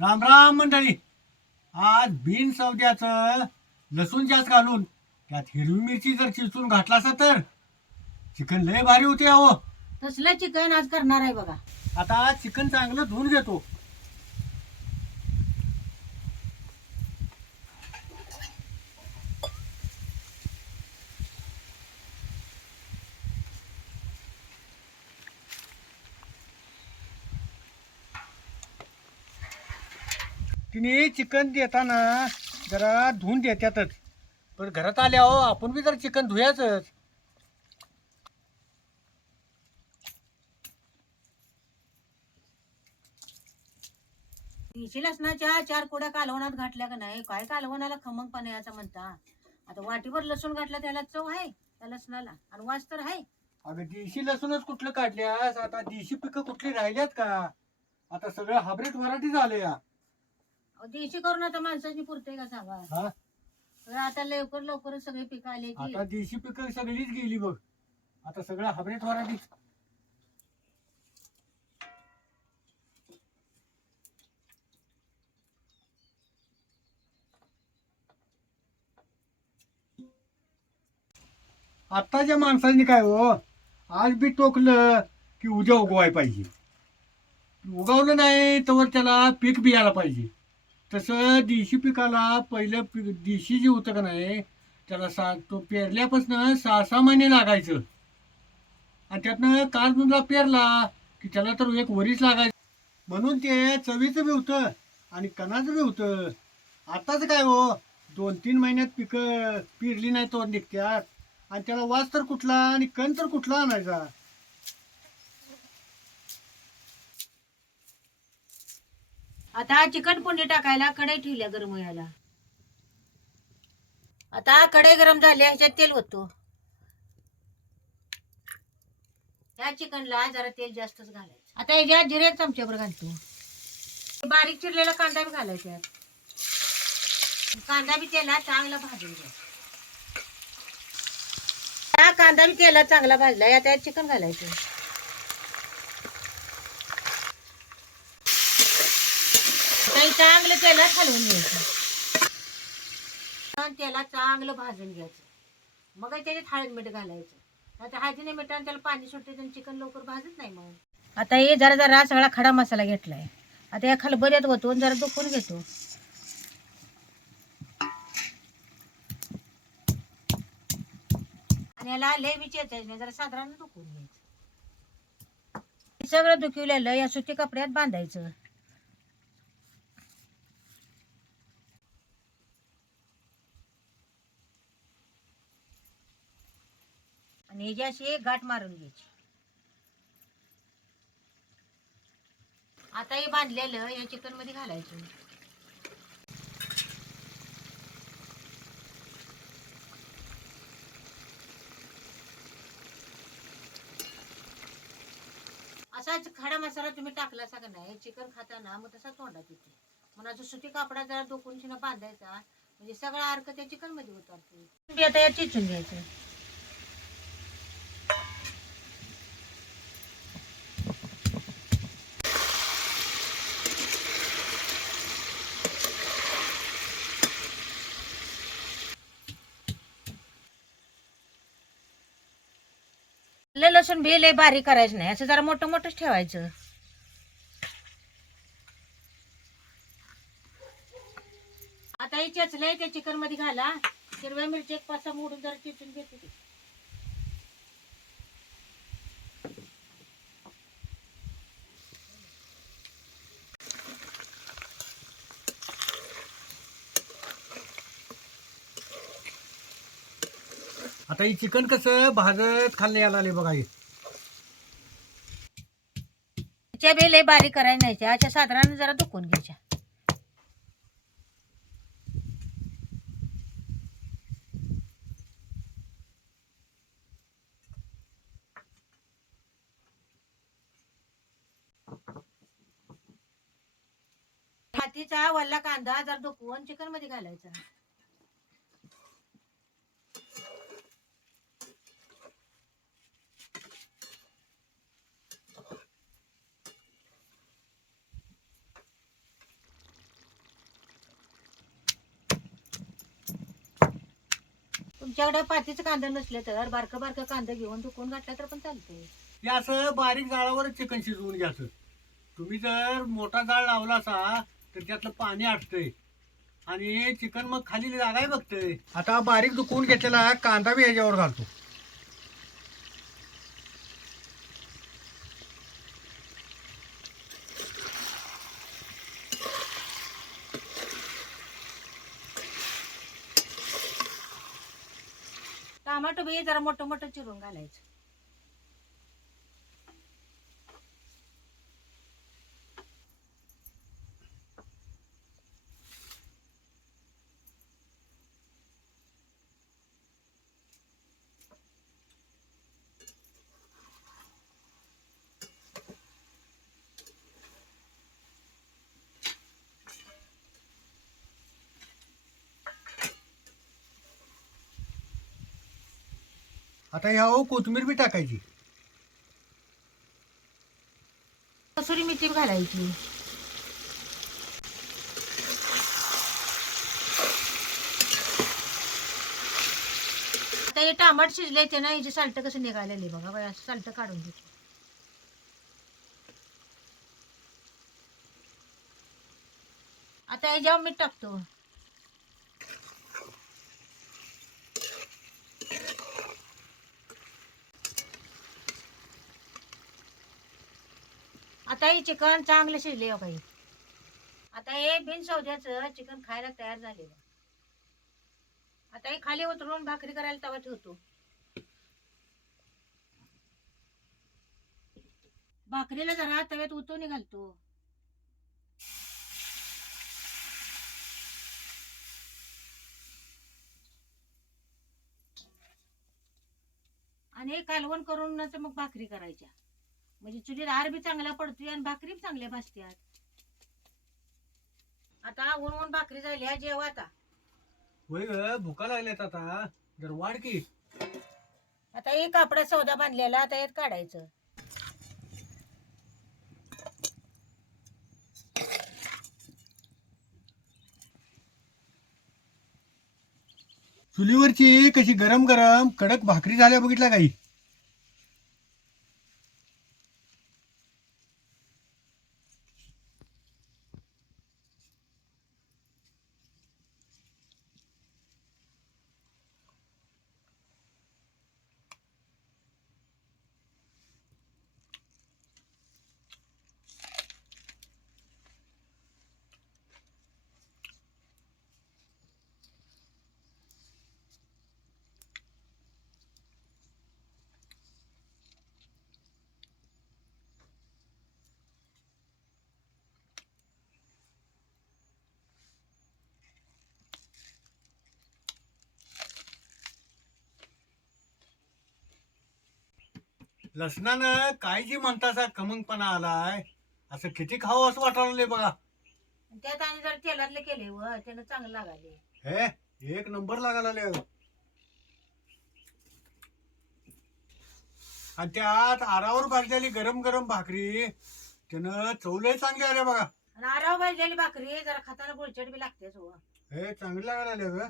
राम राम मंडळी. आज बिन सवद्याचं लसूण जास्त घालून त्यात हिरवी मिरची जर चिचून घातला असा तर चिकन लय भारी होते अहो. तसलं चिकन आज करणार आहे बघा. आता चिकन चांगलं धुवून घेतो. तिने चिकन देताना जरा धुवून देतातच पण घरात आल्या हो आपण बी जरा चिकन धुयाचंच. तीनशे लसणाच्या चार कुड्या कालवणात घातल्या का नाही? काय कालवणाला खमंगपणा याचा म्हणता. आता वाटीभर लसूण घातला त्याला चव आहे त्या लसणाला. आणि वास तर आहे. अगं देशी लसूणच कुठलं काढल्यास? आता देशी पिकं कुठली राहिल्यात का? आता सगळं हायब्रिड व्हरायटी झाले या देशी करून आता माणसाची पुरते का सांगा? हा? तर आता लवकर लवकर सगळे पिकं आले की. आता देशी पिकं सगळीच गेली बघ. आता सगळं हायब्रिड व्हरायटी आत्ताच्या माणसांनी काय हो? आज बी टोकलं की उद्या उगवाय पाहिजे. उगवलं नाही तर त्याला पीक बियायला पाहिजे. तसं देशी पिकाला पहिलं पीक देशी जे होतं का नाही त्याला सा तो पेरल्यापासून सहा सहा महिने लागायचं. आणि त्यातनं काल पेरला की त्याला तर एक वरीच लागायचं. म्हणून ते चवीचं बी होतं आणि कणाचं बी होतं. आताच काय हो दोन तीन महिन्यात पिकं पेरली नाही तो निघत्यात. आणि त्याला वास तर कुठला आणि कण तर कुठला आणायचा? आता चिकन पुंडी टाकायला कढई ठेवल्या गरम व्हायला आता कढई गरम झाली ह्याच्यात तेल होतो या चिकनला जरा तेल जास्तच घालायचं. आता ह्याच्यात जिरे चमच्यावर घालतो. बारीक चिरलेला कांदा बी घालायचा. कांदा बी तेला चांगला भाजून घ्यायचा हा कांदा बी तेला चांगला भाजला आता चिकन घालायचं. चांगलं तेलात हलवून घ्यायचं त्याला चांगलं भाजून घ्यायचं. मग त्याच्यात हळद मीठ घालायचं. आता हळदीने मिठाने त्याला पाणी सुटते आणि चिकन लवकर भाजत नाही मग. आता हे जरा जरा सगळा खडा मसाला घेतलाय. आता या खलबऱ्यात होतो आणि जरा दुखून घेतो. आणि याला लय बी चेचायचं नाही जरा साधारण दुखून घ्यायचं. सगळं दुखवलेलं या सुती कपड्यात बांधायचं. आणि ह्याच्याशी अशी एक गाठ मारून घ्यायची. आता हे बांधलेलं या चिकनमध्ये घालायचं. असाच खडा मसाला तुम्ही टाकला का नाही चिकन खाताना मग तसा तोंडात येते. मग असं सुती कापडा जरा डोकून शिना बांधायचा म्हणजे सगळा अर्क त्या चिकनमध्ये उतरते आता या चिचून घ्यायचं. लसूण बी लय बारीक करायचं नाही. असं जरा मोठं मोठंच ठेवायचं. आता हे चेचलंय त्या चिकनमध्ये घाला. हिरव्या मिरची एक पाच सहा मोडून जरा चिचून घेते. आता ही चिकन कसं भाजत खाल्लं यायला आले बघा हे. बी लय बारीक करायला नाही अशा साधारण जरा दुखून घ्यायच्या. हातीचा वल्ला कांदा जर दुखवून चिकनमध्ये घालायचा. तुमच्याकडे पातीचं कांदा नसले तर बारकं बारकं कांदा घेऊन दुखून घातला तर पण चालतंय. असं बारीक जाळावरच चिकन शिजवून घ्यायचं. तुम्ही जर मोठा जाळ लावला असा तर त्यातलं पाणी आटतंय. आणि चिकन मग खाली जागाही बघतंय. आता बारीक दुखवून घेतलेला कांदा बी ह्याच्यावर घालतो. टमाटो बी जरा मोठं मोठं चिरून घालायचं. आता ह्या हो कोथिंबीर बी टाकायची. कसुरी मेथी घालायची. आता हे टमाट शिजले ना हिचे साल्ट कसं निघालेले बघा बघा साल्ट काढून घेतो. आता ह्याच्यावर मीठ टाकतो. आता हे चिकन चांगलं शिजले हो काही आता हे बिन सौद्याचं चिकन खायला तयार झाले आता हे खाली उतरून भाकरी करायला तवा ठेवतो. भाकरीला जरा तव्यात उतरून घालतो. आणि हे कालवण करून नंतर मग भाकरी करायच्या. म्हणजे चुलीत आर बी चांगला पडतोय आणि भाकरी बी चांगल्या भाजत्यात. आता ऊन ऊन भाकरी झाली जेव आता. होय ग भुका लागल्यात आता. जर वाढ की. आता हे कापडा सौदा बांधलेला आता यात काढायचं. चुलीवरची कशी गरम गरम कडक भाकरी झाल्या बघितल्या काही? लसणानं काय जी म्हणतासा कमंगपणा आलाय. असं किती खावं असं वाटायला बघा. त्यात आणि जर तेलातले केले व त्यानं चांगलं लागाले हे एक नंबर लागायला लागले आणि त्यात आरावर भाजलेली गरम गरम भाकरी त्यानं चवलंय चांगली आल्या बघा. आणि आराव भाजलेली भाकरी जरा खाताना गुळचट बी लागतेच हो हे चांगली लागायला लागले ग